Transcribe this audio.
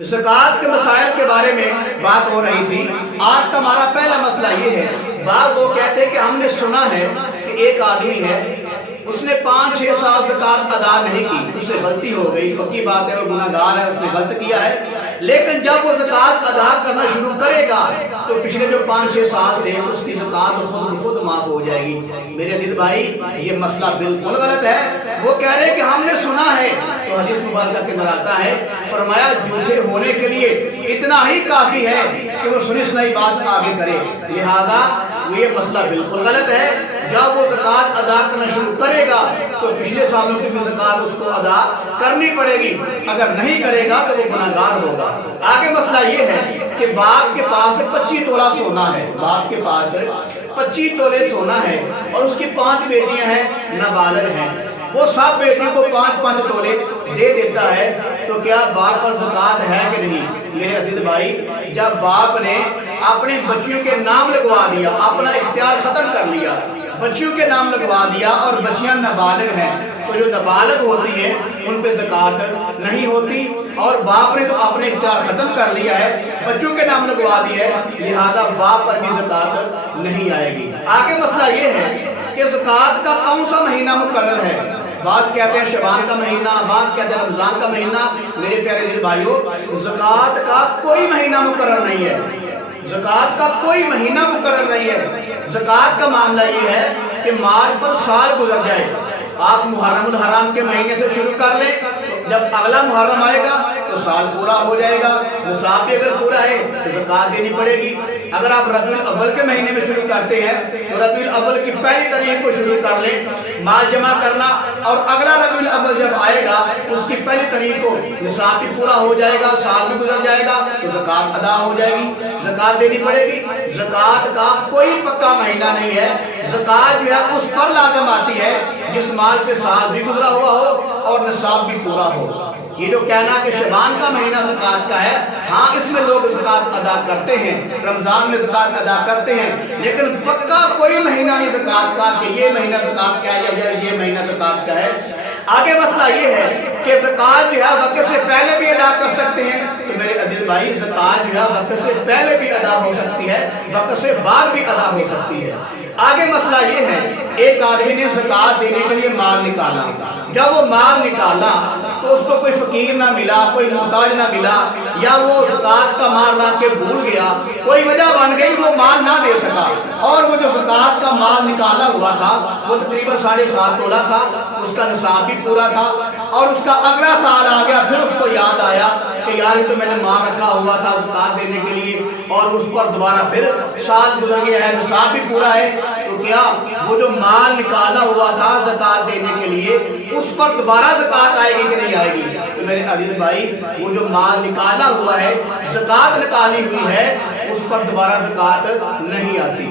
ज़कात के मसाइल के बारे में बात हो रही थी। आज का हमारा पहला मसला ये है, बात वो कहते हैं कि हमने सुना है कि एक आदमी है, उसने 5-6 साल ज़कात अदा नहीं की, उससे गलती हो गई, पक्की बात है वो गुनाहगार है, उसने गलत किया है। लेकिन जब वो ज़कात अदा करना शुरू करेगा तो पिछले जो 5-6 साल थे उसकी ज़कात खुद माफ हो जाएगी। मेरे अजीज भाई, ये मसला बिल्कुल गलत है। वो कह रहे हैं कि हमने सुना है, तो हदीस मुबारक के अंदर आता है, फरमाया झूठे होने के लिए इतना ही काफी है कि वो सुनी सुनाई बात आगे करे। लिहाजा ये मसला बिल्कुल गलत है। जब वो ज़कात अदा करना शुरू करेगा तो पिछले सालों की ज़कात उसको अदा करनी पड़ेगी, अगर नहीं करेगा तो वो गुनाहगार होगा। आगे मसला ये है कि बाप के पास 25 तोला सोना है, बाप के पास 25 तोले सोना है और उसकी 5 बेटियां हैं, नाबालिग हैं। वो सब बेटियों को 5-5 तोले दे देता है, तो क्या बाप पर ज़कात है कि नहीं? मेरे अजीज भाई, जब बाप ने अपने बच्चियों के नाम लगवा दिया, अपना इख्तियार खत्म कर लिया, बच्चियों के नाम लगवा दिया और बच्चियां नाबालिग हैं, तो जो नाबालिग होती हैं उन पे ज़कात नहीं होती। और बाप ने तो अपने इख्तियार खत्म कर लिया है, बच्चों के नाम लगवा दिए है, लिहाजा बाप पर भी ज़कात नहीं आएगी। आगे मसला ये है कि ज़कात का कौन सा महीना मुकर्रर है? बात कहते हैं शबान का महीना, बात कहते हैं रमजान का महीना। मेरे प्यारे दिल भाइयों, ज़कात का कोई महीना मुकर्रर नहीं है, ज़कात का कोई महीना मुकर्रर नहीं है। ज़कात का मामला ये है कि माल पर साल गुजर जाए, आप मुहर्रम हराम के महीने से शुरू कर लें, जब अगला मुहर्रम आएगा तो साल पूरा हो जाएगा। निसाब भी अगर पूरा है तो ज़कात देनी पड़ेगी। अगर आप रबीउल अव्वल के महीने में शुरू करते हैं तो रबीउल अव्वल की पहली तारीख को शुरू कर लें माल जमा करना, और अगला रबीउल अव्वल जब आएगा उसकी पहली तारीख को निसाब भी पूरा हो जाएगा, साल भी गुजर जाएगा, तो ज़कात अदा हो जाएगी, ज़कात देनी पड़ेगी। ज़कात का कोई पक्का महीना नहीं है। ज़कात जो है उस पर लाज़िम आती है जिस माल पे साल भी गुजरा हुआ हो और निसाब भी पूरा हो। ये जो कहना कि शबान का महीना ज़कात का है, हाँ इसमें लोग ज़कात अदा करते हैं, रमजान में ज़कात अदा करते हैं, लेकिन पक्का कोई महीना नहीं ज़कात का कि ये महीना ज़कात का है या ये महीना ज़कात का है। आगे मसला ये है कि ज़कात जो है वक्त से पहले भी अदा कर सकते हैं। तो मेरे अजीज भाई, ज़कात जो है वक्त से पहले भी अदा हो सकती है, वक्त से बाद भी अदा हो सकती है। आगे मसला ये है, एक आदमी ने ज़कात देने के लिए माल निकाला, जब वो माल निकाला तो उसको कोई फकीर ना मिला, कोई मुहताज ना मिला, या वो ज़कात का माल रख के भूल गया, कोई वजह बन गई वो माल ना दे सका, और वो जो ज़कात का माल निकाला हुआ था वो तकरीबन 7.5 तोला था, उसका निसाब भी पूरा था, और उसका अगला साल आ गया, फिर उसको याद आया कि यार तो मैंने माल रखा हुआ था ज़कात देने के लिए, और उस पर दोबारा फिर साल गुजर गया है, निसाब भी पूरा है, तो क्या वो जो माल निकाला हुआ था ज़कात देने के लिए उस पर दोबारा ज़कात आएगी कि नहीं आएगी? तो मेरे अजीज भाई, वो जो माल निकाला हुआ है, ज़कात निकाली हुई है, उस पर दोबारा ज़कात नहीं आती।